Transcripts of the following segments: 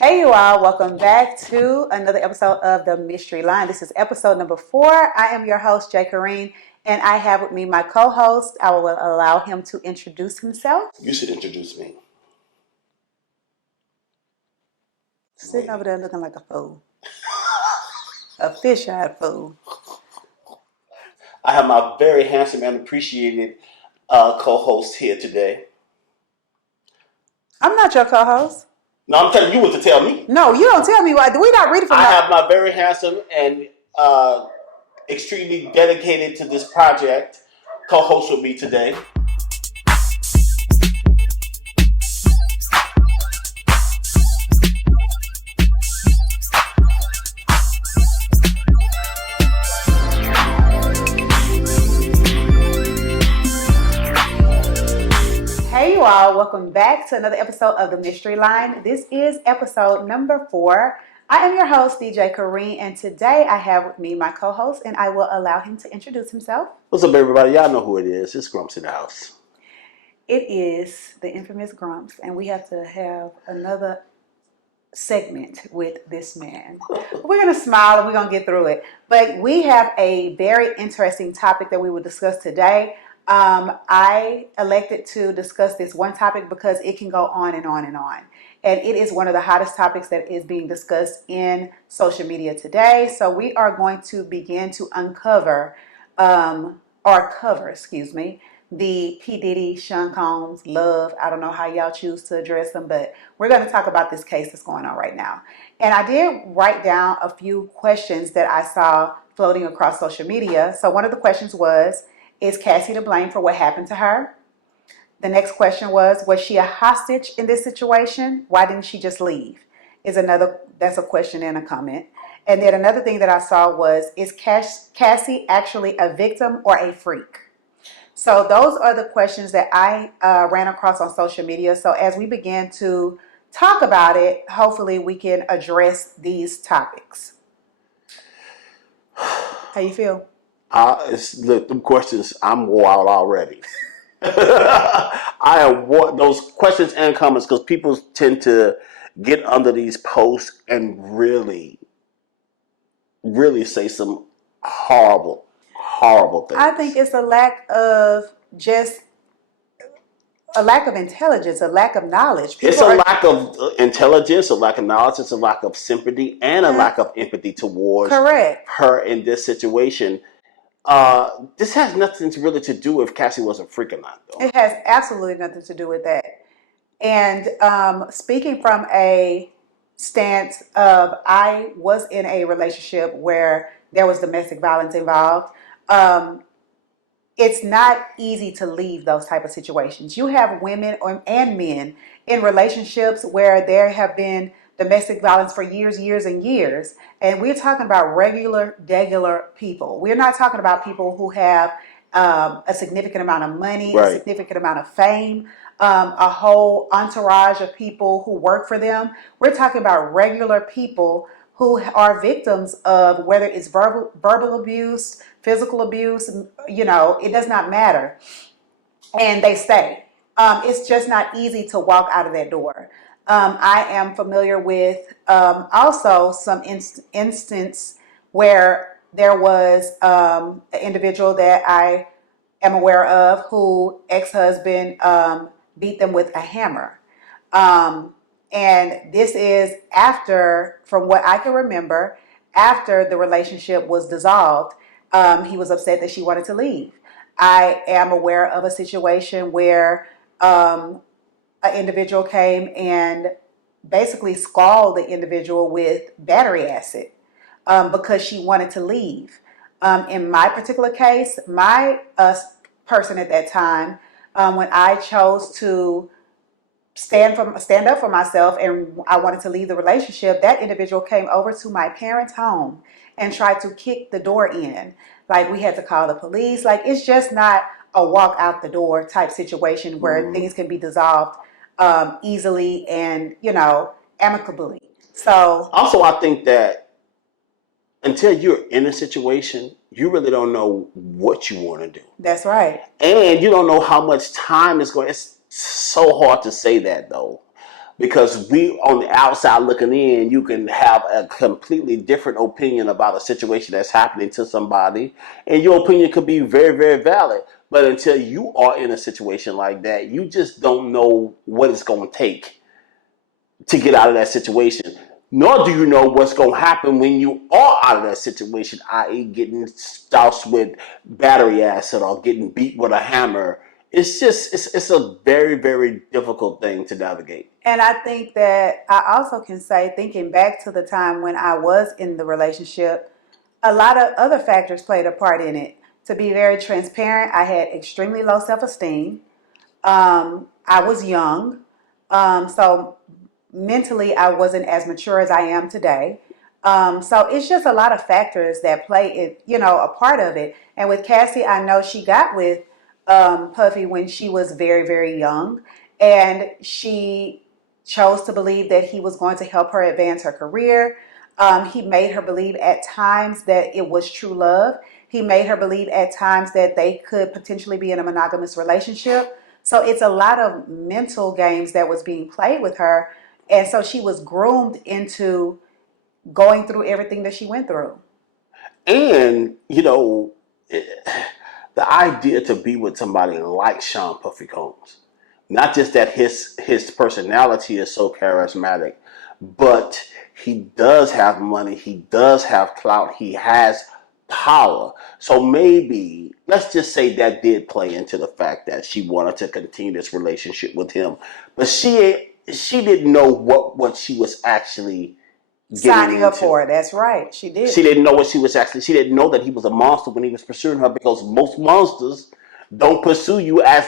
Hey, you all, welcome back to another episode of The Mystery Line. This is episode number 4. I am your host, Jay Corrine, and I have with me my co-host. I will allow him to introduce himself. You should introduce me. Sitting over there looking like a fool. A fish-eyed fool. I have my very handsome and appreciated co-host here today. I'm not your co-host. No, I'm telling you what to tell me. No, you don't tell me why. We not reading from I have my very handsome and extremely dedicated to this project co-host with me today. Hey, you all, welcome back to another episode of The Mystery Line. This is episode number 4. I am your host, DJ Corrine, and today I have with me my co-host, and I will allow him to introduce himself. What's up, everybody? Y'all know who it is. It's Grumps in the house. It is the infamous Grumps, and we have to have another segment with this man. We're going to smile and we're going to get through it. But we have a very interesting topic that we will discuss today. I elected to discuss this one topic because it can go on and on and on. And it is one of the hottest topics that is being discussed in social media today. So we are going to begin to uncover, the P. Diddy, Sean Combs, love. I don't know how y'all choose to address them, but we're going to talk about this case that's going on right now. And I did write down a few questions that I saw floating across social media. So one of the questions was, is Cassie to blame for what happened to her? The next question was she a hostage in this situation? Why didn't she just leave? That's a question and a comment. And then another thing that I saw was, is Cassie actually a victim or a freak? So those are the questions that I ran across on social media. So as we begin to talk about it, hopefully we can address these topics. How you feel? Look, them questions, I'm wore out already. I am those questions and comments because people tend to get under these posts and really, really say some horrible things. I think it's a lack of intelligence, a lack of knowledge. It's a lack of intelligence, a lack of knowledge, it's a lack of sympathy, and a lack of empathy towards her in this situation. This has nothing really to do with Cassie was a freak or not, though. It has absolutely nothing to do with that. And speaking from a stance of, I was in a relationship where there was domestic violence involved. It's not easy to leave those type of situations. You have women and men in relationships where there have been domestic violence for years and years. And we're talking about regular people. We're not talking about people who have a significant amount of money, right, a significant amount of fame, a whole entourage of people who work for them. We're talking about regular people who are victims of, whether it's verbal abuse, physical abuse, it does not matter. And they stay. It's just not easy to walk out of that door. I am familiar with also some instance where there was an individual that I am aware of who ex-husband beat them with a hammer. And this is after, from what I can remember, after the relationship was dissolved. He was upset that she wanted to leave. I am aware of a situation where an individual came and basically scalded the individual with battery acid because she wanted to leave. In my particular case, my person at that time, when I chose to stand up for myself and I wanted to leave the relationship, that individual came over to my parents' home and tried to kick the door in. Like, we had to call the police. Like, it's just not a walk out the door type situation where things can be dissolved easily and, amicably. So also, I think that until you're in a situation, you really don't know what you want to do. That's right. And you don't know how much time is going. It's so hard to say that, though. because we on the outside looking in, you can have a completely different opinion about a situation that's happening to somebody, and your opinion could be very, very valid. But until you are in a situation like that, you just don't know what it's going to take to get out of that situation. Nor do you know what's going to happen when you are out of that situation, i.e., getting doused with battery acid or getting beat with a hammer. It's just it's a very, very difficult thing to navigate. And I think that I also can say, thinking back to the time when I was in the relationship, a lot of other factors played a part in it. To be very transparent, I had extremely low self-esteem. I was young. So mentally, I wasn't as mature as I am today. So it's just a lot of factors that play it, a part of it. And with Cassie, I know she got with Puffy when she was very, very young, and she chose to believe that he was going to help her advance her career. He made her believe at times that it was true love. He made her believe at times that they could potentially be in a monogamous relationship. So it's a lot of mental games that was being played with her. And so she was groomed into going through everything that she went through. And, the idea to be with somebody like Sean Puffy Combs, not just that his personality is so charismatic, but he does have money, he does have clout, he has power. So maybe let's just say that did play into the fact that she wanted to continue this relationship with him, but she didn't know what she was actually Signing up for it. That's right. She did. She didn't know what she was actually. She didn't know that he was a monster when he was pursuing her, because most monsters don't pursue you as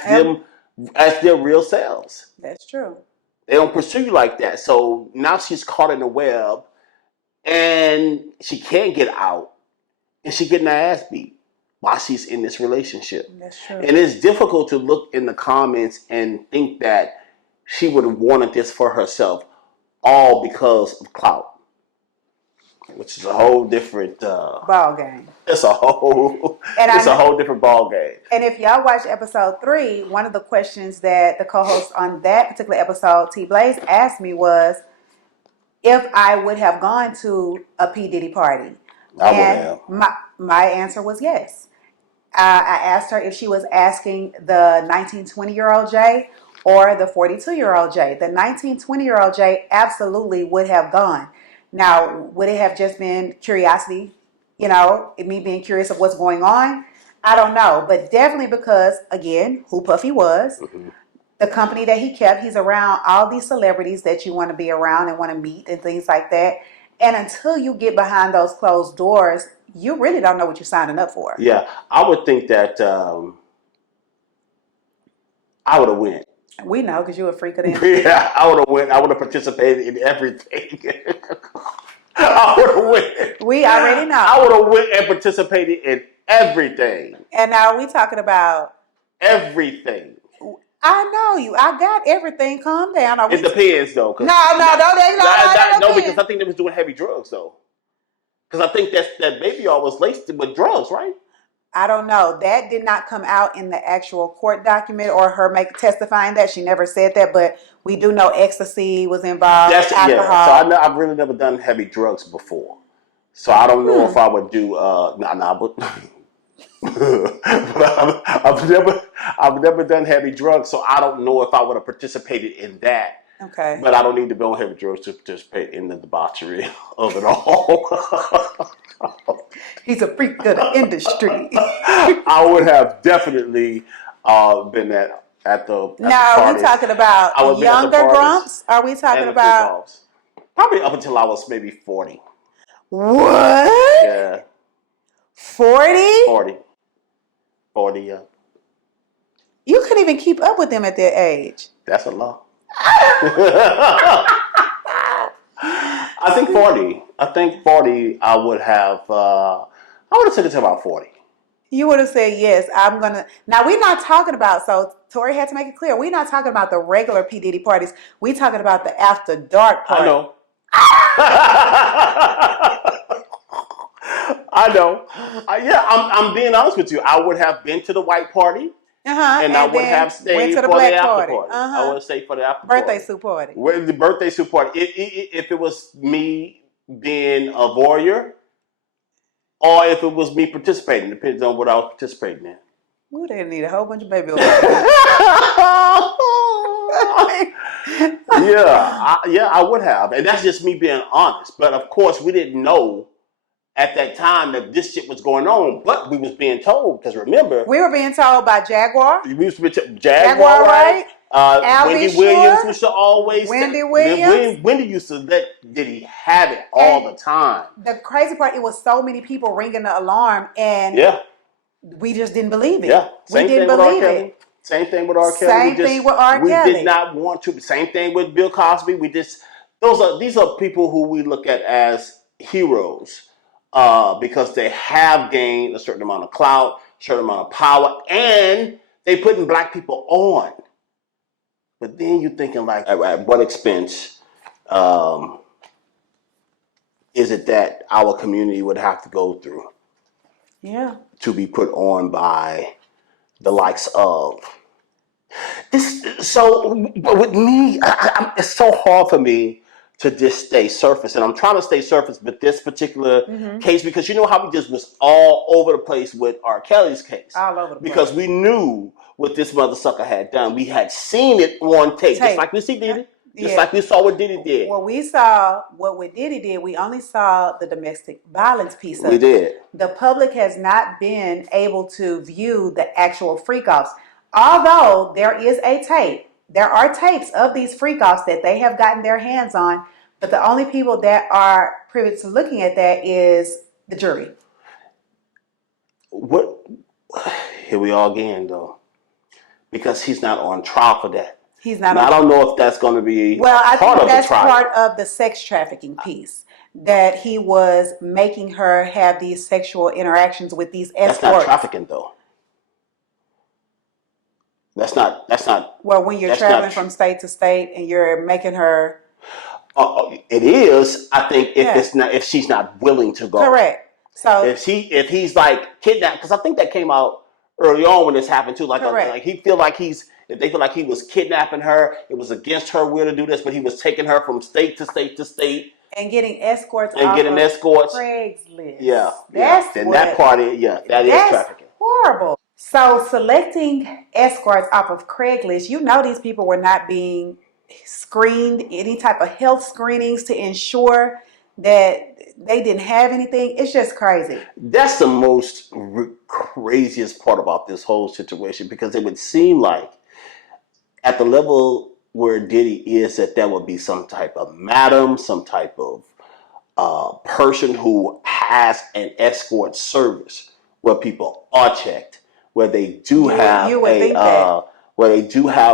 their real selves. That's true. They don't pursue you like that. So now she's caught in a web, and she can't get out, and she's getting her ass beat while she's in this relationship. That's true. And it's difficult to look in the comments and think that she would have wanted this for herself, all because of clout. Which is a whole different ball game. It's a whole different ball game. And if y'all watch episode 3, one of the questions that the co-host on that particular episode, T Blaze, asked me was if I would have gone to a P Diddy party. I would have. My answer was yes. I asked her if she was asking the 19, 20-year-old Jay or the 42-year-old Jay. The 19, 20-year-old Jay absolutely would have gone. Now, would it have just been curiosity, me being curious of what's going on? I don't know. But definitely because, again, who Puffy was, the company that he kept, he's around all these celebrities that you want to be around and want to meet and things like that. And until you get behind those closed doors, you really don't know what you're signing up for. Yeah, I would think that I would have went. We know because you're a freak of the industry. Yeah, I would have went. I would have participated in everything. I would have went. We already know. I would have went and participated in everything. And now we talking about everything. I know you. I got everything. Calm down. It depends, though. No, because I think they was doing heavy drugs, though. Because I think that baby all was laced with drugs, right? I don't know. That did not come out in the actual court document or her testifying that. She never said that, but we do know ecstasy was involved. Alcohol. Yeah. So I've really never done heavy drugs before. So I don't know if I would do but I've never done heavy drugs, so I don't know if I would have participated in that. Okay. But I don't need to be on heavy drugs to participate in the debauchery of it all. He's a freak of the industry. I would have definitely been at the Now, we talking about younger grumps? Are we talking about? Probably up until I was maybe 40. What? Yeah. 40? 40, yeah. You couldn't even keep up with them at their age. That's a lot. I think 40. I would have taken it to about 40. You would have said, yes, I'm going to. Now, we're not talking about, so Tori had to make it clear, we're not talking about the regular P. Diddy parties. We're talking about the after dark party. I know. I know. I'm being honest with you. I would have been to the white party And I would then have went stayed to the for the black after party. party. I would have stayed for the after Birthday party. soup party. Where the birthday soup party. If it was me being a voyeur, or if it was me participating, depends on what I was participating in. Ooh, they need a whole bunch of baby oil. I would have, and that's just me being honest. But of course, we didn't know at that time that this shit was going on, but we was being told, because remember, we were being told by Jaguar. We used to be Jaguar, right? Wendy Williams used to always Wendy Williams. Wendy used to let Diddy have it all the time. The crazy part, it was so many people ringing the alarm, and we just didn't believe it. Yeah, we didn't believe it. Same thing with R. Kelly. Same thing with R. Kelly. We did not want to. Same thing with Bill Cosby. These are people who we look at as heroes because they have gained a certain amount of clout, a certain amount of power, and they putting black people on. But then you're thinking like, at what expense is it that our community would have to go through? Yeah. To be put on by the likes of this. So, but with me, it's so hard for me to just stay surface, and I'm trying to stay surface. But this particular case, because you know how we just was all over the place with R. Kelly's case, all over the place, because we knew what this mother sucker had done. We had seen it on tape. Just like we see Diddy. Just like we saw what Diddy did. Well, we saw what Diddy did. We only saw the domestic violence piece of it. We did. The public has not been able to view the actual freak-offs. Although there is a tape. There are tapes of these freak-offs that they have gotten their hands on, but the only people that are privy to looking at that is the jury. What? Here we are again, though. Because he's not on trial for that. He's not. Now, I don't know if that's going to be I part think of that's the trial. part of the sex trafficking piece, that he was making her have these sexual interactions with these escorts. That's not trafficking, though. That's not. Well, when you're traveling from state to state and you're making her. It is. I think if she's not willing to go. Correct. So if he's like kidnapped, because I think that came out early on when this happened too. Like they feel like he was kidnapping her, it was against her will to do this, but he was taking her from state to state to state and getting escorts. Craigslist. Yeah, that is trafficking. Horrible. So selecting escorts off of Craigslist, you know, these people were not being screened, any type of health screenings to ensure that they didn't have anything. It's just crazy. That's the most craziest part about this whole situation, because it would seem like at the level where Diddy is, that there would be some type of madam, some type of person who has an escort service where people are checked, where they do have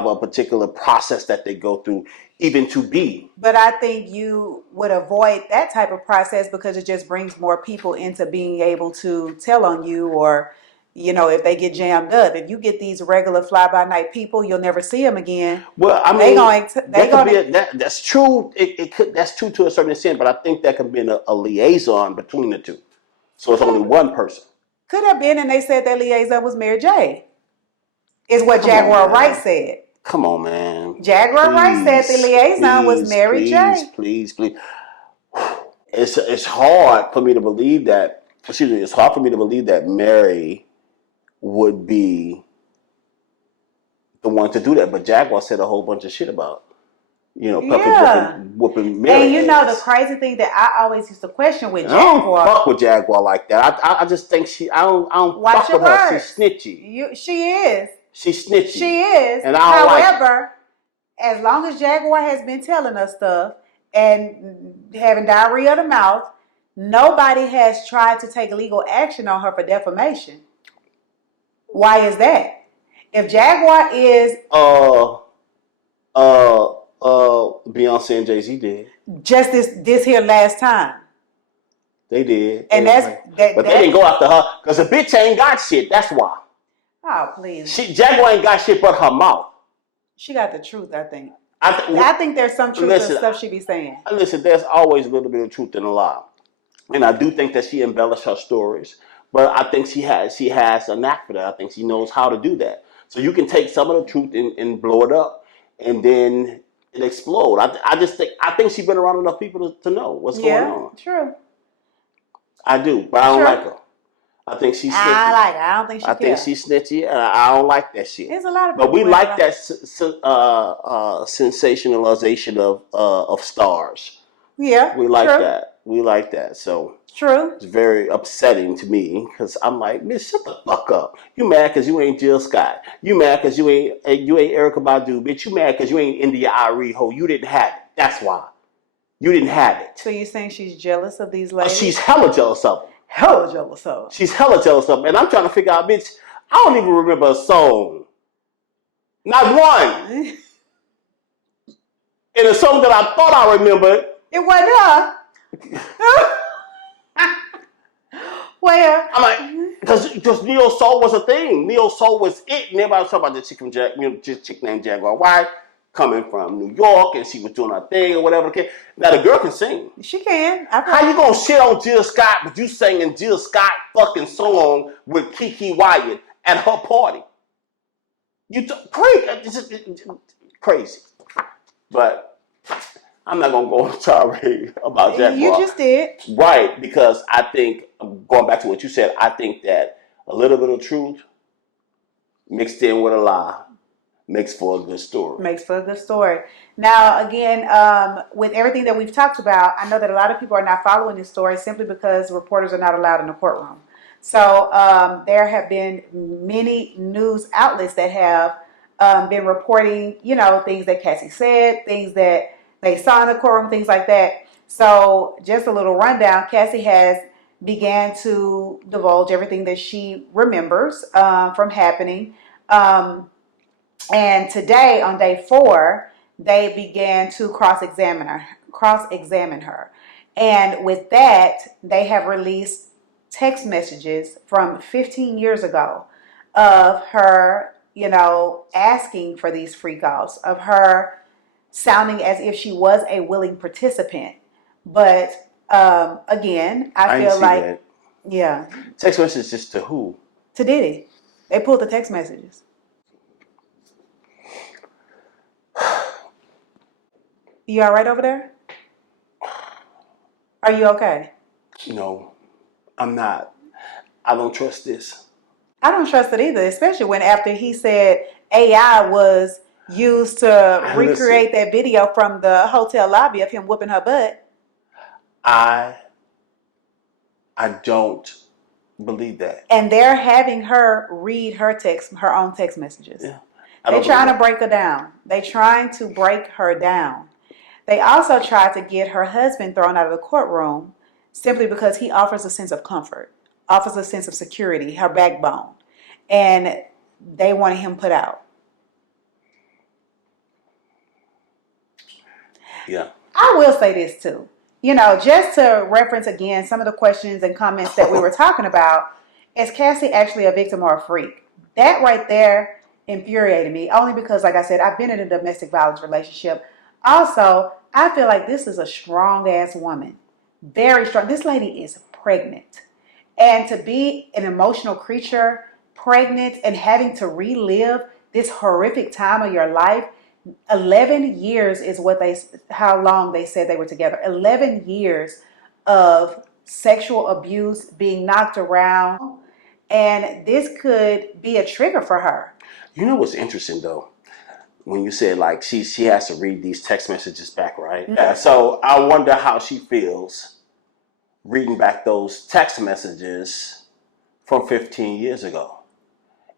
a particular process that they go through, even to be. But I think you would avoid that type of process because it just brings more people into being able to tell on you, or, you know, if they get jammed up. If you get these regular fly-by-night people, you'll never see them again. Well, I mean, that's true. That's true to a certain extent, but I think that could be a liaison between the two. So it's only one person. Could have been, and they said that liaison was Mary J. Is what Jaguar Wright said. Come on, man. Jaguar Wright said the liaison was Mary J. Please. It's hard for me to believe that. It's hard for me to believe that Mary would be the one to do that. But Jaguar said a whole bunch of shit about, whooping Mary. And you know the crazy thing that I always used to question with Jaguar. I don't fuck with Jaguar like that. I just think I don't fuck with her. She's snitchy. She is. She's snitchy. She is. And however, as long as Jaguar has been telling us stuff and having diarrhea of the mouth, nobody has tried to take legal action on her for defamation. Why is that? If Jaguar is Beyonce and Jay-Z did. Just this here last time. They did. And but they didn't go after her because the bitch ain't got shit. That's why. Oh, please. Jaguar ain't got shit but her mouth. She got the truth, I think. I think there's some truth in stuff she be saying. Listen, there's always a little bit of truth in a lie. And I do think that she embellished her stories. But I think she has a knack for that. I think she knows how to do that. So you can take some of the truth and blow it up, and then it explode. I think she's been around enough people to know what's going on. True. I do, but I don't like her. I think she's snitchy. I don't think she I think she's snitchy, and I don't like that shit. There's a lot of people. But we like that sensationalization of stars. Yeah, we like that. We like that. So true. It's very upsetting to me because I'm like, man, shut the fuck up. You mad because you ain't Jill Scott. You mad because you ain't Erykah Badu, bitch. You mad because you ain't India Arie ho. You didn't have it. That's why. You didn't have it. So you saying she's jealous of these ladies? She's hella jealous of them. Hella jealous of them. She's hella jealous of them. And I'm trying to figure out, bitch, I don't even remember a song. Not one. And a song that I thought I remembered. It wasn't her. Where? I'm like, because Neo Soul was a thing. Neo Soul was it. And everybody was talking about the chick named Jaguar White coming from New York, and she was doing her thing or whatever. Now the girl can sing. She can. How you gonna shit on Jill Scott, but you singing Jill Scott fucking song with Kiki Wyatt at her party? Crazy. But I'm not gonna go on a tirade about Jaguar. You just did. Right, because I think, going back to what you said, I think that a little bit of truth mixed in with a lie makes for a good story. Makes for a good story. Now, again, with everything that we've talked about, I know that a lot of people are not following this story simply because reporters are not allowed in the courtroom. So there have been many news outlets that have been reporting, things that Cassie said, things that they saw in the courtroom, things like that. So just a little rundown. Cassie has began to divulge everything that she remembers from happening. And today, on day 4, they began to cross-examine her. And with that, they have released text messages from 15 years ago of her, asking for these free calls, of her sounding as if she was a willing participant. But again, I feel like that. Yeah. Text messages to who? To Diddy. They pulled the text messages. You all right over there? Are you okay? No, I'm not. I don't trust this. I don't trust it either, especially when after he said AI was used to recreate that video from the hotel lobby of him whooping her butt. I don't believe that. And they're having her read her own text messages. Yeah, they're trying to break her down. They're trying to break her down. They also tried to get her husband thrown out of the courtroom simply because he offers a sense of comfort, offers a sense of security, her backbone. And they wanted him put out. Yeah. I will say this too. Just to reference again some of the questions and comments that we were talking about, is Cassie actually a victim or a freak? That right there infuriated me, only because, like I said, I've been in a domestic violence relationship. Also, I feel like this is a strong-ass woman. Very strong. This lady is pregnant. And to be an emotional creature, pregnant, and having to relive this horrific time of your life, 11 years is how long they said they were together. 11 years of sexual abuse, being knocked around. And this could be a trigger for her. You know what's interesting, though? When you said, like, she has to read these text messages back, right? Mm-hmm. Yeah, so I wonder how she feels reading back those text messages from 15 years ago.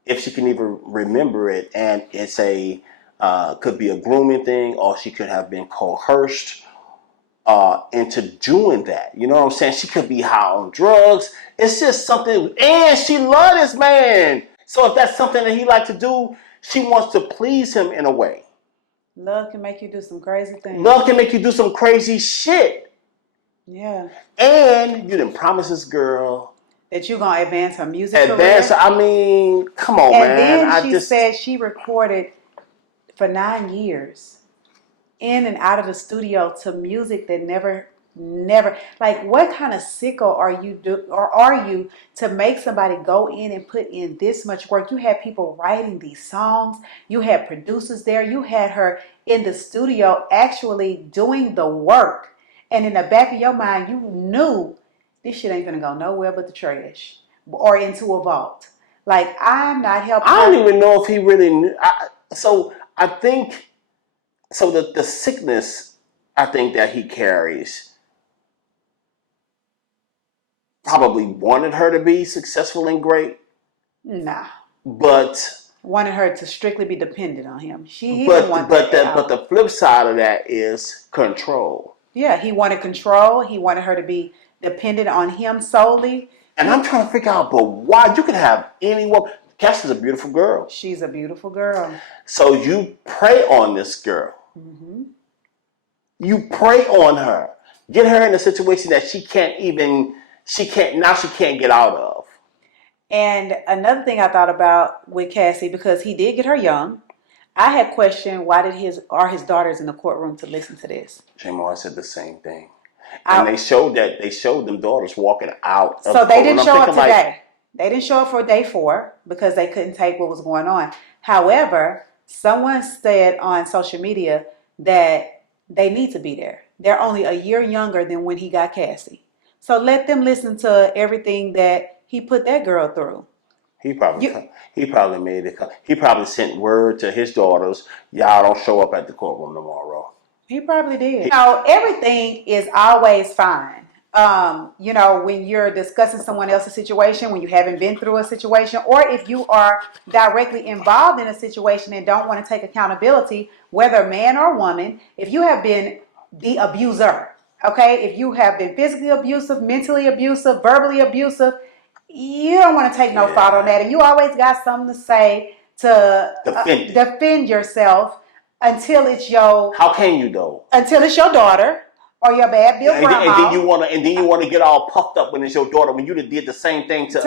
If she can even remember it, and it's could be a grooming thing, or she could have been coerced into doing that. You know what I'm saying? She could be high on drugs. It's just something, and she loved this man. So if that's something that he liked to do, she wants to please him in a way. Love can make you do some crazy things. Love can make you do some crazy shit. Yeah. And you didn't promise this girl that you're going to advance her music career. I mean, come on, man. And then she said she recorded for 9 years in and out of the studio to music that never Never. Like, what kind of sicko are you to make somebody go in and put in this much work? You had people writing these songs. You had producers there. You had her in the studio actually doing the work. And in the back of your mind, you knew this shit ain't gonna go nowhere but the trash or into a vault. Like, I'm not helping I her. don't even know if he really knew. So I think so. The sickness I think that he carries probably wanted her to be successful and great, Nah. but Wanted her to strictly be dependent on him. He didn't want that at all. the flip side of that is control. Yeah, he wanted control. He wanted her to be dependent on him solely. And I'm trying to figure out, but why? You could have anyone. Cassie's a beautiful girl. She's a beautiful girl. So you prey on this girl. Mm-hmm. You prey on her. Get her in a situation that she can't get out of. And another thing I thought about with Cassie, because he did get her young, I had questioned why did his daughters in the courtroom to listen to this? Jamar said the same thing. And they showed them daughters walking out. So they didn't show up today. They didn't show up for day 4 because they couldn't take what was going on. However, someone said on social media that they need to be there. They're only a year younger than when he got Cassie. So let them listen to everything that he put that girl through. He probably made it. He probably sent word to his daughters, y'all don't show up at the courtroom tomorrow. He probably did. You know, everything is always fine. You know, when you're discussing someone else's situation, when you haven't been through a situation, or if you are directly involved in a situation and don't want to take accountability, whether man or woman, if you have been the abuser, okay, if you have been physically abusive, mentally abusive, verbally abusive, you don't want to take no fault on that. And you always got something to say to defend yourself until it's your... How can you though? Until it's your daughter or your bad bill grandma. And then you want to get all puffed up when it's your daughter when you did the same thing to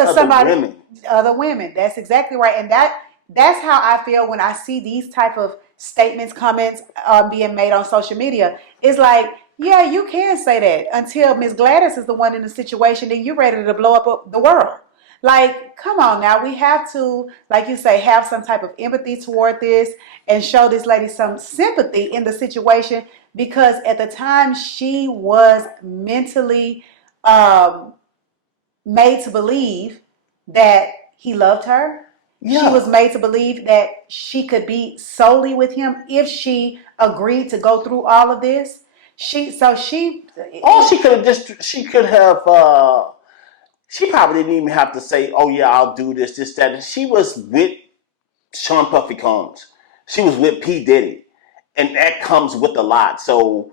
other women. That's exactly right. And that's how I feel when I see these type of statements, comments being made on social media. It's like, yeah, you can say that until Miss Gladys is the one in the situation, then you're ready to blow up the world. Like, come on now. We have to, like you say, have some type of empathy toward this and show this lady some sympathy in the situation, because at the time she was mentally made to believe that he loved her. Yeah. She was made to believe that she could be solely with him if she agreed to go through all of this. She probably didn't even have to say, oh yeah, I'll do this, that. She was with Sean Puffy Combs. She was with P. Diddy. And that comes with a lot. So,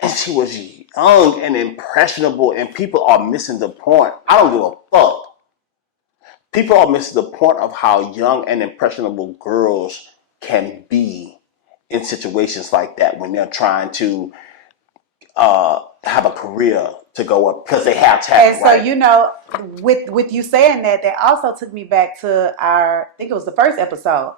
and she was young and impressionable, and people are missing the point. I don't give a fuck. People are missing the point of how young and impressionable girls can be in situations like that when they're trying to have a career to go up because they have talent. And so, right? You know, with you saying that also took me back to I think it was the first episode.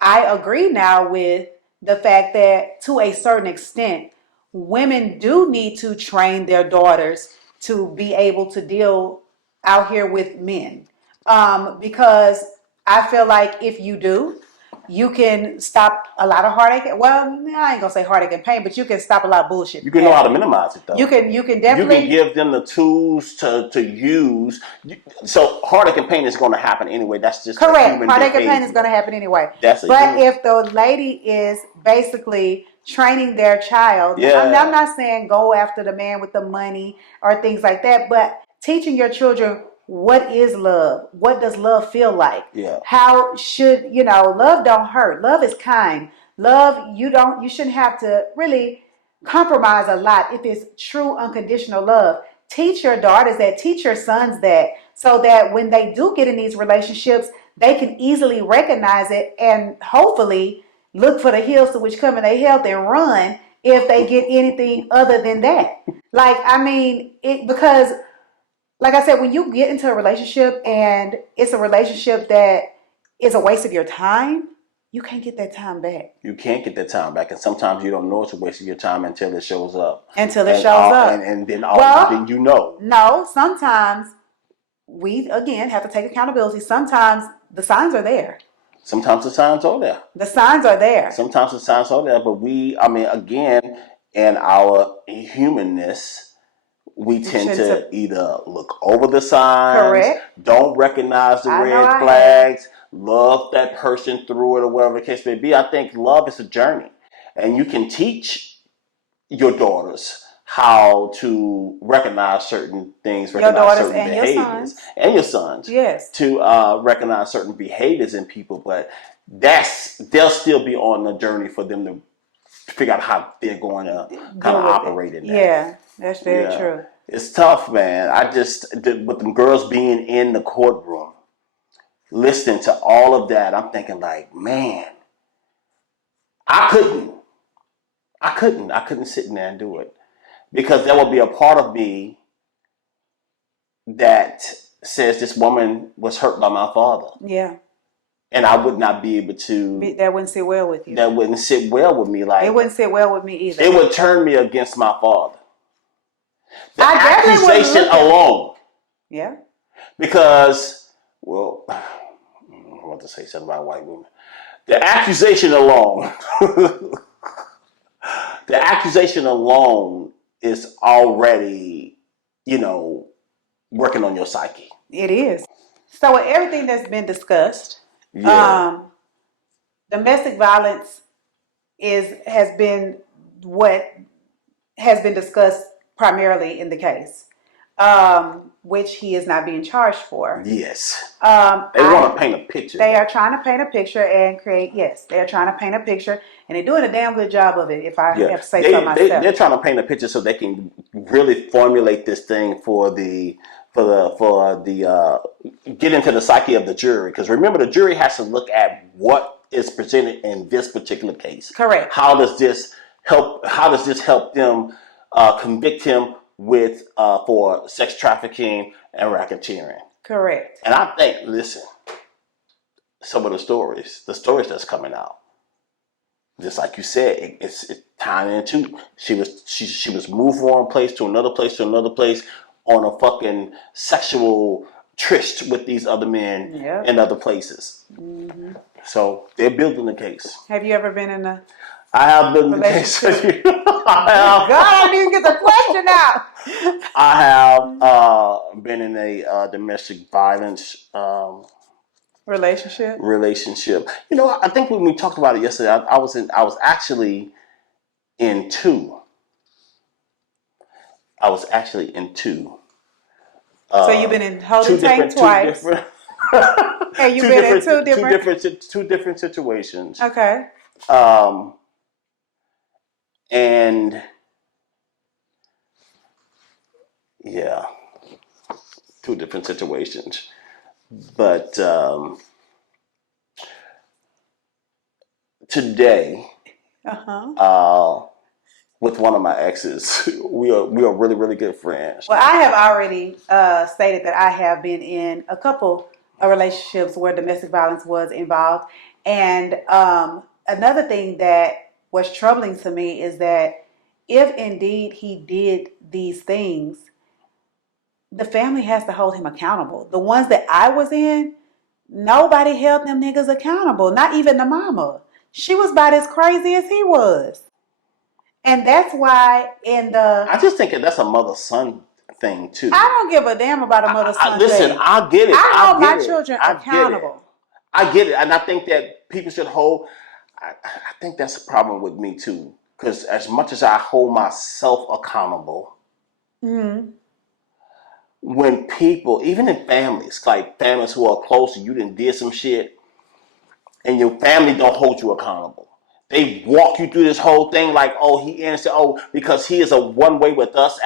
I agree now with the fact that to a certain extent, women do need to train their daughters to be able to deal out here with men. Because I feel like if you do, you can stop a lot of heartache. Well, I ain't gonna say heartache and pain, but you can stop a lot of bullshit. You can know how to minimize it, though. You can definitely. You can give them the tools to use. So heartache and pain is going to happen anyway. That's just correct. Heartache and pain is going to happen anyway. But if the lady is basically training their child, I'm not saying go after the man with the money or things like that, but teaching your children. What is love? What does love feel like? Yeah. How should, love don't hurt. Love is kind. Love, you shouldn't have to really compromise a lot if it's true unconditional love. Teach your daughters that, teach your sons that, so that when they do get in these relationships, they can easily recognize it and hopefully look for the hills to which come in their help and run if they get anything other than that. Because like I said, when you get into a relationship and it's a relationship that is a waste of your time, you can't get that time back. You can't get that time back, and sometimes you don't know it's wasting your time until it shows up. Until it shows up. And then Well, you know. No, sometimes we, again, have to take accountability. Sometimes the signs are there. Sometimes the signs are there. The signs are there. Sometimes the signs are there, but again, in our humanness, we tend to either look over the signs, correct, don't recognize the red flags, love that person through it, or whatever the case may be. I think love is a journey, and you can teach your daughters how to recognize certain things, recognize certain behaviors, and your sons, yes, to recognize certain behaviors in people, but they'll still be on the journey for them to figure out how they're going to kind of operate in that. Yeah, that's very true. It's tough, man. With them girls being in the courtroom, listening to all of that, I'm thinking like, man, I couldn't sit in there and do it, because there will be a part of me that says this woman was hurt by my father. Yeah. And I would not be able to. That wouldn't sit well with you. That wouldn't sit well with me. Like, it wouldn't sit well with me either. It would turn me against my father. The accusation alone. Yeah. Because, well, I want to say something about white women. The accusation alone. The accusation alone is already, working on your psyche. It is. So with everything that's been discussed, domestic violence has been what has been discussed primarily in the case, which he is not being charged for. Yes. They want to paint a picture. They are trying to paint a picture and create, they are trying to paint a picture, and they're doing a damn good job of it, if I have to say so myself. They're trying to paint a picture so they can really formulate this thing for the get into the psyche of the jury. Because remember, the jury has to look at what is presented in this particular case. Correct. How does this help them convict him for sex trafficking and racketeering? Correct. And I think, listen, some of the stories that's coming out, just like you said, it's tying into she was moved from one place to another place on a fucking sexual tryst with these other men in other places. Mm-hmm. So they're building the case. Have you ever been in a? I have been in the case. God, I didn't even get the question out. I have been in a domestic violence relationship. I think when we talked about it yesterday, I was actually in two. So you've been in holding tank twice. And you've been in two different situations. Okay. And yeah, two different situations. But today, with one of my exes, we are really, really good friends. Well, I have already stated that I have been in a couple of relationships where domestic violence was involved. And another thing that was troubling to me is that if indeed he did these things, the family has to hold him accountable. The ones that I was in, nobody held them niggas accountable, not even the mama. She was about as crazy as he was. And that's why I just think that's a mother-son thing too. I don't give a damn about a mother-son thing. Listen, I get it. I hold my children accountable. I get it. And I think that people should hold. I think that's a problem with me too. Because as much as I hold myself accountable, when people, even in families, like families who are close to you, did some shit, and your family don't hold you accountable. They walk you through this whole thing like, oh, he innocent. Oh, because he is a one way with us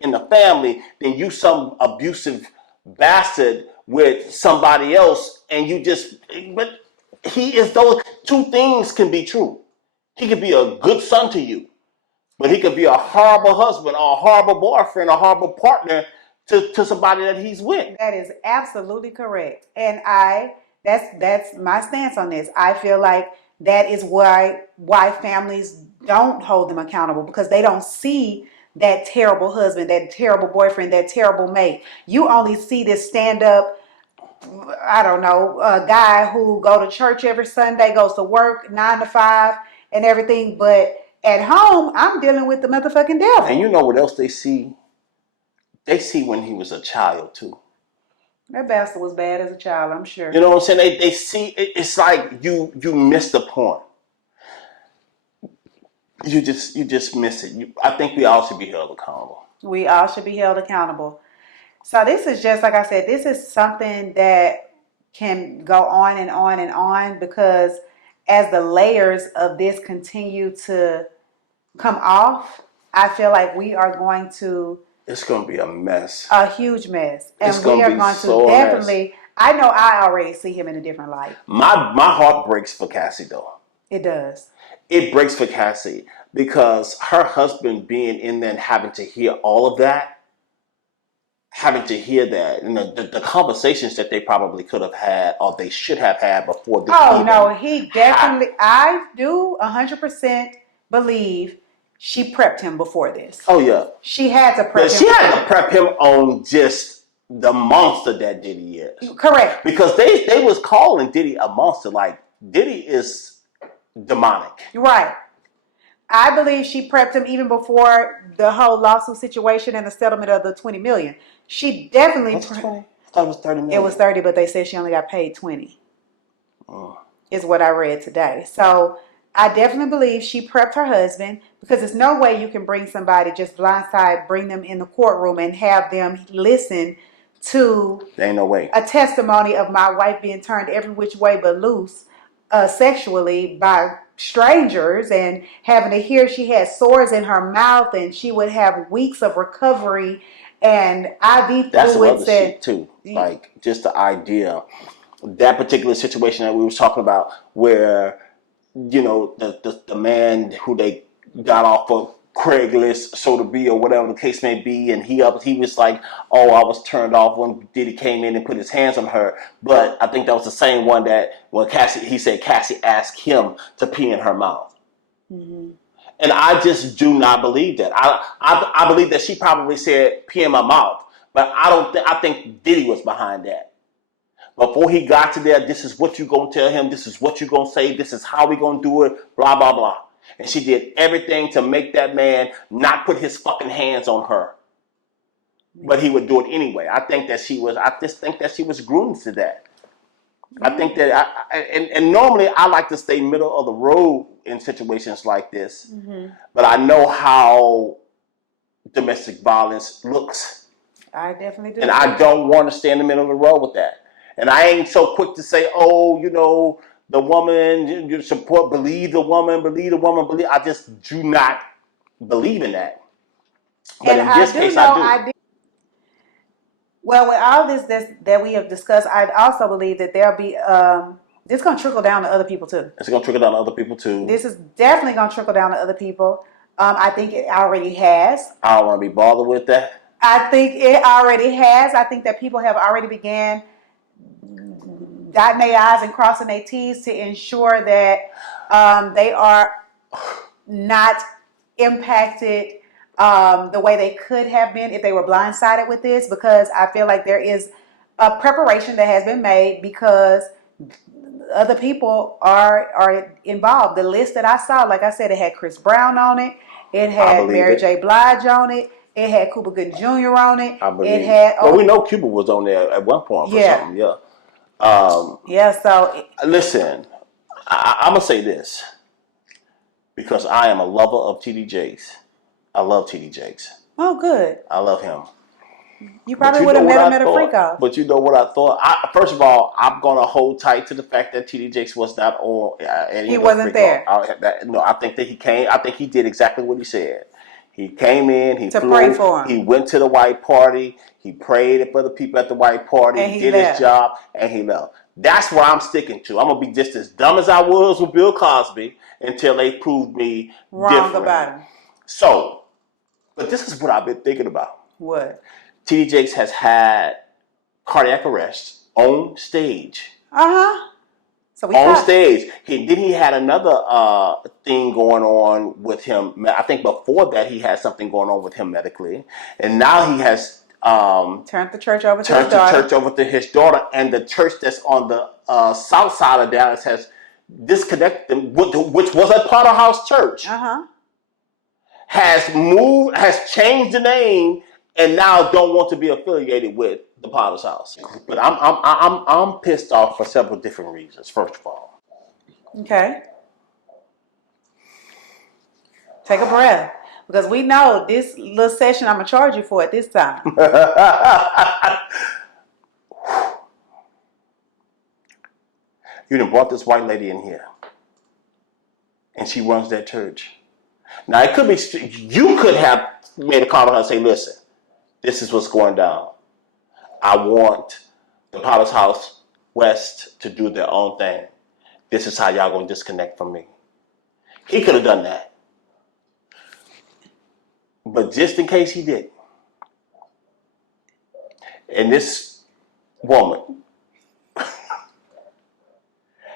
in the family, then you some abusive bastard with somebody else, and but he is those two things can be true. He could be a good son to you, but he could be a horrible husband, or a horrible boyfriend, a horrible partner to somebody that he's with. That is absolutely correct. And I That's my stance on this. I feel like that is why families don't hold them accountable, because they don't see that terrible husband, that terrible boyfriend, that terrible mate. You only see this stand up, I don't know, a guy who go to church every Sunday, goes to work 9 to 5 and everything, but at home I'm dealing with the motherfucking devil. And you know what else they see? They see when he was a child too. That bastard was bad as a child, I'm sure. You know what I'm saying? They see it's like you missed the point. You just miss it. I think we all should be held accountable. We all should be held accountable. So this is just, like I said, this is something that can go on and on and on, because as the layers of this continue to come off, I feel like we are going to... It's going to be a mess. A huge mess. And we are going to definitely... I know I already see him in a different light. My heart breaks for Cassie, though. It does. It breaks for Cassie because her husband being in there and having to hear all of that, and the conversations that they probably could have had or they should have had before this. Oh, no, he definitely... I do 100% believe she prepped him before this. Oh, yeah. She had to prep him. She had to prep him on just the monster that Diddy is. Correct. Because they was calling Diddy a monster. Like, Diddy is demonic. Right. I believe she prepped him even before the whole lawsuit situation and the settlement of the $20 million. She definitely... What's 20? I thought it was $30 million. It was 30, but they said she only got paid 20. Oh. Is what I read today. So I definitely believe she prepped her husband, because there's no way you can bring somebody just blindside, bring them in the courtroom and have them listen to... There ain't no way. A testimony of my wife being turned every which way but loose sexually by strangers, and having to hear she had sores in her mouth and she would have weeks of recovery and IV That's some fluids. other shit too. Like, just the idea, that particular situation that we was talking about, where, you know, the man who they got off of Craigslist, so to be, or whatever the case may be, and he was like, oh, I was turned off when Diddy came in and put his hands on her. But I think that was the same one that when he said Cassie asked him to pee in her mouth. Mm-hmm. And I just do not believe that. I believe that she probably said pee in my mouth, but I think Diddy was behind that. Before he got to there, this is what you gonna tell him, this is what you gonna say, this is how we gonna do it, blah, blah, blah. And she did everything to make that man not put his fucking hands on her. But he would do it anyway. I just think that she was groomed to that. I think that, and normally I like to stay middle of the road in situations like this. Mm-hmm. But I know how domestic violence looks. I definitely do. And I don't want to stay in the middle of the road with that. And I ain't so quick to say, oh, you know, the woman, you support, believe the woman. I just do not believe in that. But in this case, I do. Well, with all this that we have discussed, I also believe that there'll be, this is going to trickle down to other people too. It's going to trickle down to other people too. This is definitely going to trickle down to other people. I think it already has. I don't want to be bothered with that. I think it already has. I think that people have already began dotting their I's and crossing their T's to ensure that they are not impacted the way they could have been if they were blindsided with this, because I feel like there is a preparation that has been made because other people are involved. The list that I saw, like I said, it had Chris Brown on it. It had Mary J. Blige on it. It had Cuba Gooding Jr. on it. It had... Well, we know Cuba was on there at one point for something, yeah. So listen, I'm gonna say this because I am a lover of TD Jakes. I love TD Jakes. Oh, good. I love him. You probably would have met him at a freak off. But you know what I thought? First of all, I'm gonna hold tight to the fact that TD Jakes was not on. He wasn't there. I think that he came. I think he did exactly what he said. He came in. He flew. Pray for him. He went to the white party. He prayed for the people at the white party. And he did his job, and he left. That's what I'm sticking to. I'm gonna be just as dumb as I was with Bill Cosby until they proved me wrong different. About him. So, but this is what I've been thinking about. What? TD Jakes has had cardiac arrest on stage. So we On caught. stage. He had another thing going on with him. I think before that he had something going on with him medically, and now he has Turned the church over to his turned the daughter. church over to his daughter, and the church that's on the south side of Dallas has disconnected them, which was a Potter House church. Has changed the name and now don't want to be affiliated with the Potter's House. But I'm pissed off for several different reasons. First of all, Okay. Take a breath. Because we know this little session I'm going to charge you for it this time. You done brought this white lady in here, and she runs that church. Now it could be you could have made a call to her and say, "Listen, this is what's going down. I want the Potter's House West to do their own thing. This is how y'all gonna disconnect from me." He could have done that. But just in case he didn't, and this woman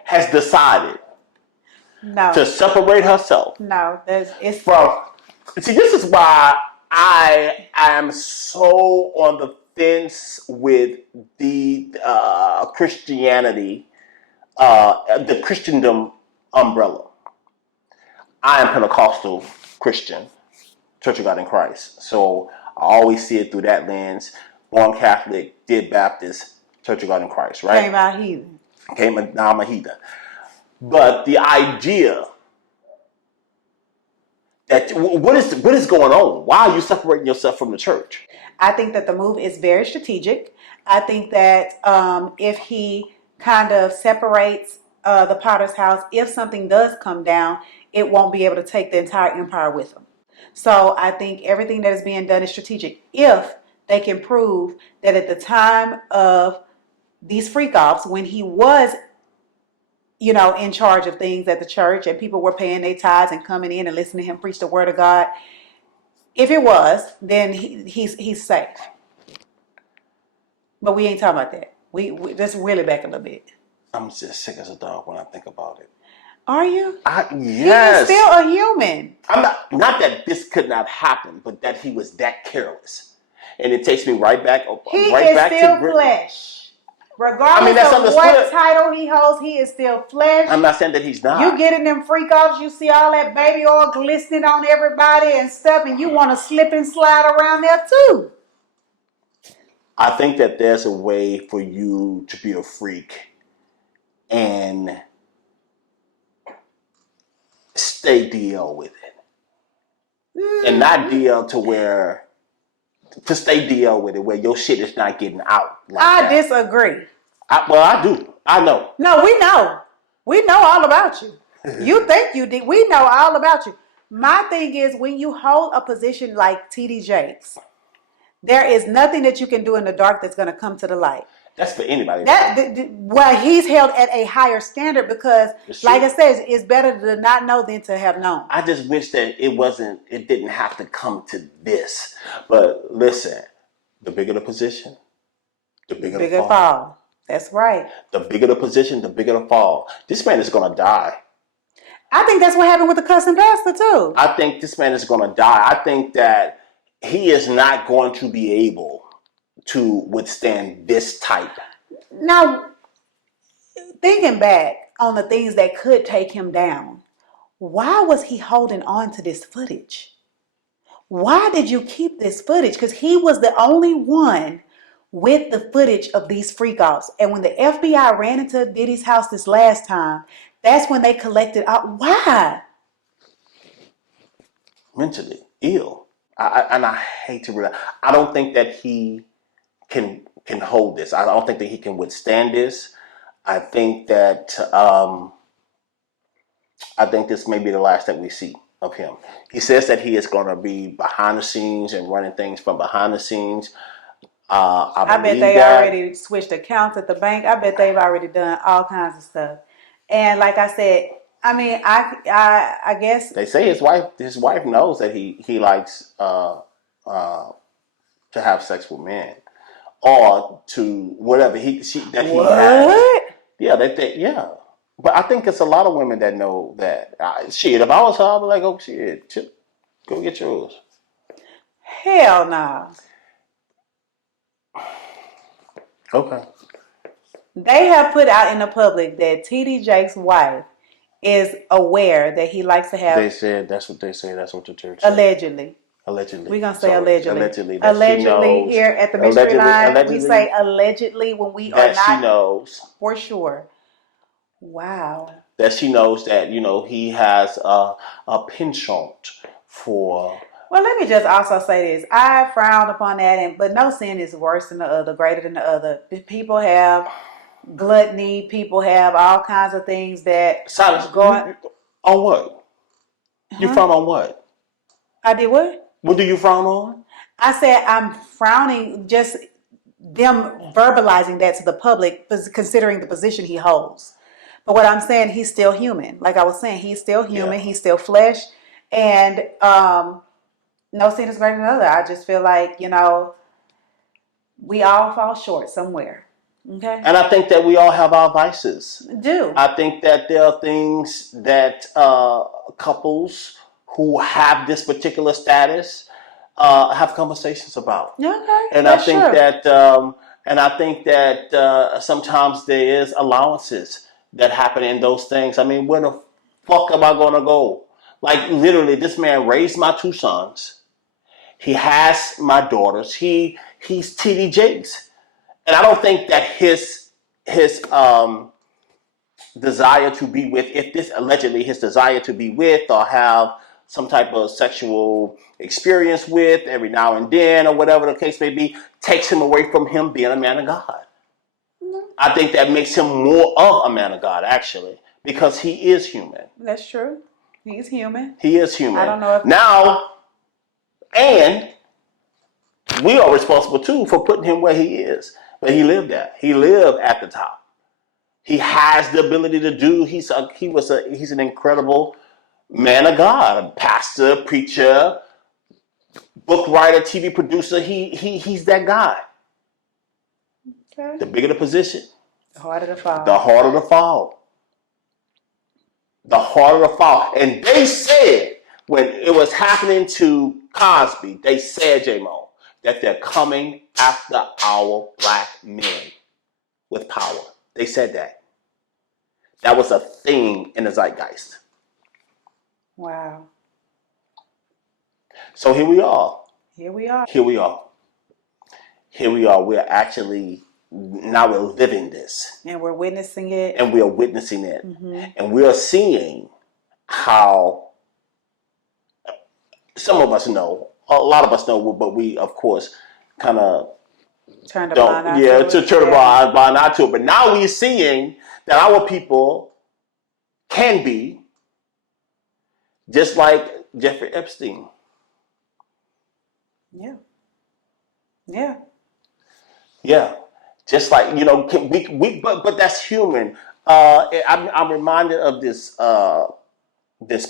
has decided to separate herself. No, it's from. See, this is why I am so on the fence with the Christianity, the Christendom umbrella. I am Pentecostal Christian, Church of God in Christ. So I always see it through that lens. Born Catholic, did Baptist, Church of God in Christ, right? Came out heathen. Now I'm a heathen. But the idea that what is going on? Why are you separating yourself from the church? I think that the move is very strategic. I think that if he kind of separates the Potter's House, if something does come down, it won't be able to take the entire empire with him. So I think everything that is being done is strategic. If they can prove that at the time of these freak-offs, when he was, in charge of things at the church and people were paying their tithes and coming in and listening to him preach the word of God, if it was, then he's safe. But we ain't talking about that. We let's really back a little bit. I'm just sick as a dog when I think about it. Are you? Yes. He is still a human. I'm not that this could not happen, but that he was that careless, and it takes me right back. He right is back still to flesh. Regardless of what title he holds, he is still flesh. I'm not saying that he's not. You get in them freak offs, you see all that baby oil glistening on everybody and stuff, and you want to slip and slide around there too. I think that there's a way for you to be a freak and stay DL with it. And not DL to stay DL with it where your shit is not getting out. I disagree. I do. I know. No, we know. We know all about you. You think you did. We know all about you. My thing is, when you hold a position like TD Jakes, there is nothing that you can do in the dark that's going to come to the light. That's for anybody. Well, he's held at a higher standard because, like I said, it's better to not know than to have known. I just wish that it didn't have to come to this. But listen, the bigger the position, the bigger the fall. That's right. The bigger the position, the bigger the fall. This man is going to die. I think that's what happened with the cussing pastor too. I think this man is going to die. I think that he is not going to be able to withstand this type. Now, thinking back on the things that could take him down, why was he holding on to this footage? Why did you keep this footage? Because he was the only one with the footage of these freak-offs. And when the FBI ran into Diddy's house this last time, that's when they collected out. Why? Mentally ill. I hate to realize. I don't think that he can hold this. I don't think that he can withstand this. I think that this may be the last that we see of him. He says that he is going to be behind the scenes and running things from behind the scenes. I bet they already switched accounts at the bank. I bet they've already done all kinds of stuff. And like I said, I mean, I guess they say his wife knows that he likes to have sex with men or to whatever he has. Yeah, they think, yeah. But I think it's a lot of women that know that. Shit, if I was her, I'd be like, oh, shit, go get yours. Hell no. Okay. They have put out in the public that TD Jake's wife is aware that he likes to They have, said, that's what they say. That's what the church said. allegedly. Allegedly. We're going to say So allegedly. allegedly that she Allegedly, knows. here at the mystery Allegedly, line, we say allegedly allegedly when we are that she not knows. for sure. Wow. That she knows that, he has a penchant for. Well, let me just also say this. I frown upon that, but no sin is worse than the other, greater than the other. People have gluttony. People have all kinds of things that Silence. go on. On what? You Huh? frown on what? I did what? What do you frown on? I said I'm frowning just them verbalizing that to the public, considering the position he holds. But what I'm saying, he's still human. Like I was saying, he's still Yeah. human. He's still flesh, and no sin is greater than another. I just feel like we all fall short somewhere. Okay, And I think that we all have our vices. do I think that there are things that couples who have this particular status have conversations about. okay? And I That's think true. that sometimes there is allowances that happen in those things. I mean, where the fuck am I gonna go? Like literally, this man raised my two sons. He has my daughters. He's TD Jakes, and I don't think that his desire to be with, if this allegedly his desire to be with or have some type of sexual experience with every now and then or whatever the case may be, takes him away from him being a man of God. I think that makes him more of a man of God, actually, because he is human. That's true. He's human. He is human. I don't know if Now, and we are responsible too for putting him where he is, where he lived at. He lived at the top. He has the ability to do. He's an incredible man of God, a pastor, preacher, book writer, TV producer. He's that guy. okay. The bigger the position, The harder to fall. the harder the fall. The harder the fall. And they said when it was happening to Cosby, they said, J-Mo, that they're coming after our black men with power. They said that. That was a thing in the zeitgeist. Wow. So here we are. Here we are. Here we are. Here we are. We're actually, now we're living this. And we're witnessing it. And we are witnessing it. Mm-hmm. And we are seeing how some of us know, a lot of us know, but we, of course, kind of Turn the don't, blind eye to it. to turn the blind eye to it. But now we're seeing that our people can be just like Jeffrey Epstein. Yeah. Yeah. Yeah, just like but that's human. I'm reminded of this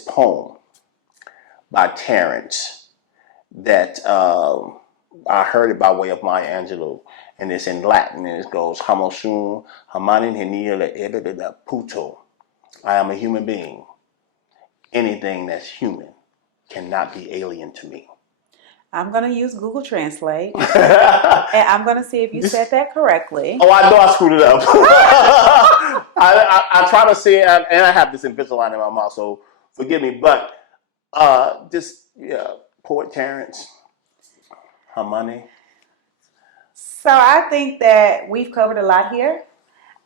poem by Terrence that I heard it by way of Maya Angelou, and it's in Latin, and it goes "Homo sum humanum geniale ebede puto." I am a human being. Anything that's human cannot be alien to me. I'm going to use Google Translate. And I'm going to see if you said that correctly. Oh, I know I screwed it up. I try to say it, and I have this Invisalign in my mouth, so forgive me. But Poet Terrence, Hermione. So I think that we've covered a lot here.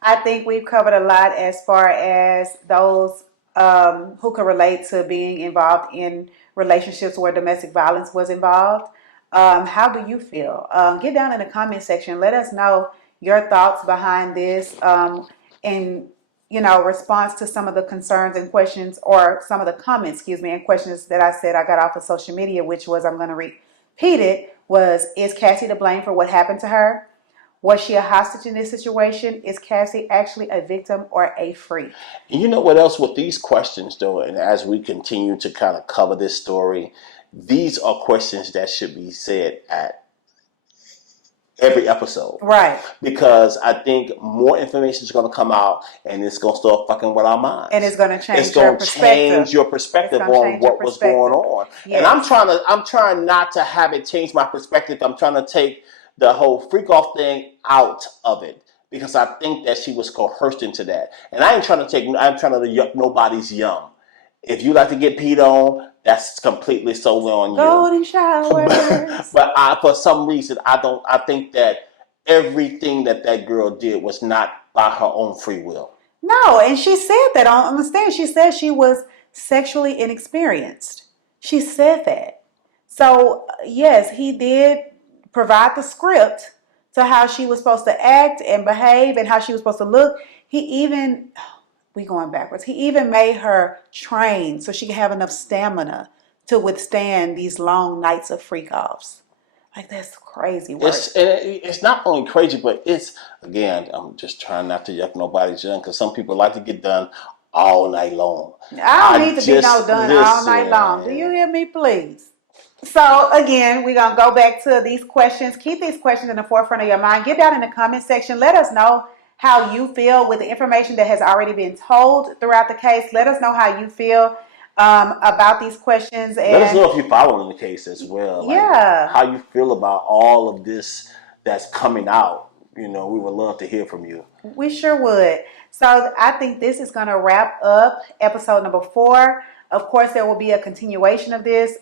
I think we've covered a lot as far as those who can relate to being involved in relationships where domestic violence was involved. How do you feel? Get down in the comment section. Let us know your thoughts behind this in response to some of the concerns and questions, or some of the comments, and questions that I said I got off of social media, which was, I'm going to repeat it, was, is Cassie to blame for what happened to her? Was she a hostage in this situation? Is Cassie actually a victim or a freak? And you know what else with these questions, though, and as we continue to kind of cover this story, these are questions that should be said every episode. Right. Because I think more information is going to come out and it's going to start fucking with our minds. And it's going to change It's going to change your perspective on what was going on. Yes. And I'm trying not to have it change my perspective. I'm trying to take the whole freak off thing out of it. Because I think that she was coerced into that. And I'm trying to yuck nobody's yum. If you like to get peed on, that's completely solely on you. Golden showers. But for some reason, I think that everything that girl did was not by her own free will. No, and she said that on the stand. She said she was sexually inexperienced. She said that. So, yes, he did provide the script to how she was supposed to act and behave and how she was supposed to look. We going backwards. He even made her train so she can have enough stamina to withstand these long nights of freak offs. Like, that's crazy work. It's not only crazy, but it's, again, I'm just trying not to yuck nobody's yum because some people like to get done all night long. I don't need to be done all night long. Do you hear me, please? So, again, we're going to go back to these questions. Keep these questions in the forefront of your mind. Get down in the comment section. Let us know how you feel with the information that has already been told throughout the case. Let us know how you feel about these questions. And let us know if you're following the case as well. Yeah. How you feel about all of this that's coming out. We would love to hear from you. We sure would. So I think this is going to wrap up episode number 4. Of course, there will be a continuation of this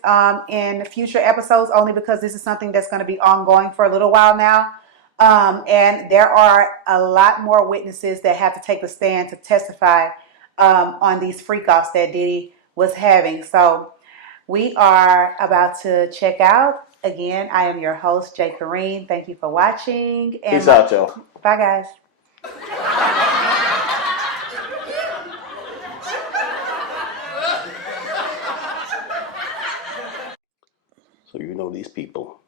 in future episodes, only because this is something that's going to be ongoing for a little while now. And there are a lot more witnesses that have to take the stand to testify on these freak-offs that Diddy was having. So we are about to check out. Again, I am your host, Jay Kareen. Thank you for watching. Peace out, y'all. Bye, guys. So these people.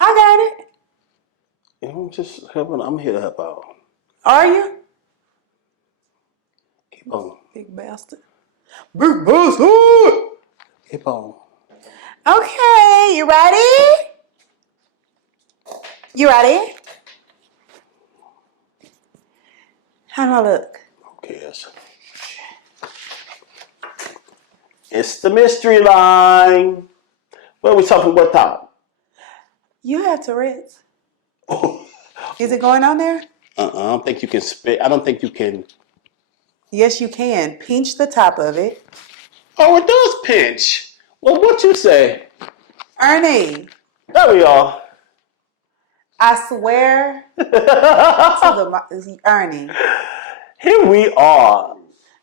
I got it. I'm just helping. I'm here to help out. Are you? Keep on. Big bastard. Big bastard! Keep on. Okay, you ready? You ready? How do I look? Who cares? It's the mystery line. What are we talking about top? You have Tourette's. Is it going on there? I don't think you can spit. I don't think you can. Yes, you can. Pinch the top of it. Oh, it does pinch. Well, what you say? Ernie. There we are. I swear to Ernie. Here we are.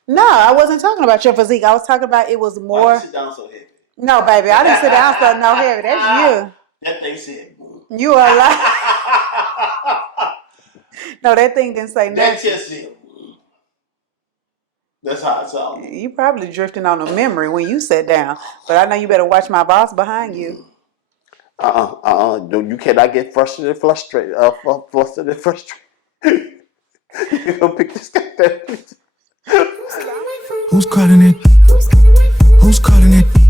No, I wasn't talking about your physique. I was talking about it was more. Why did you sit down so heavy? No, baby, I didn't sit down so no heavy. That's you. That thing said. You are like. No, that thing didn't say nothing. That just said. That's how it sounds. You probably drifting on a memory when you sat down. But I know you better watch my boss behind you. You cannot get frustrated. You're gonna pick this guy. Who's calling it? Who's calling it?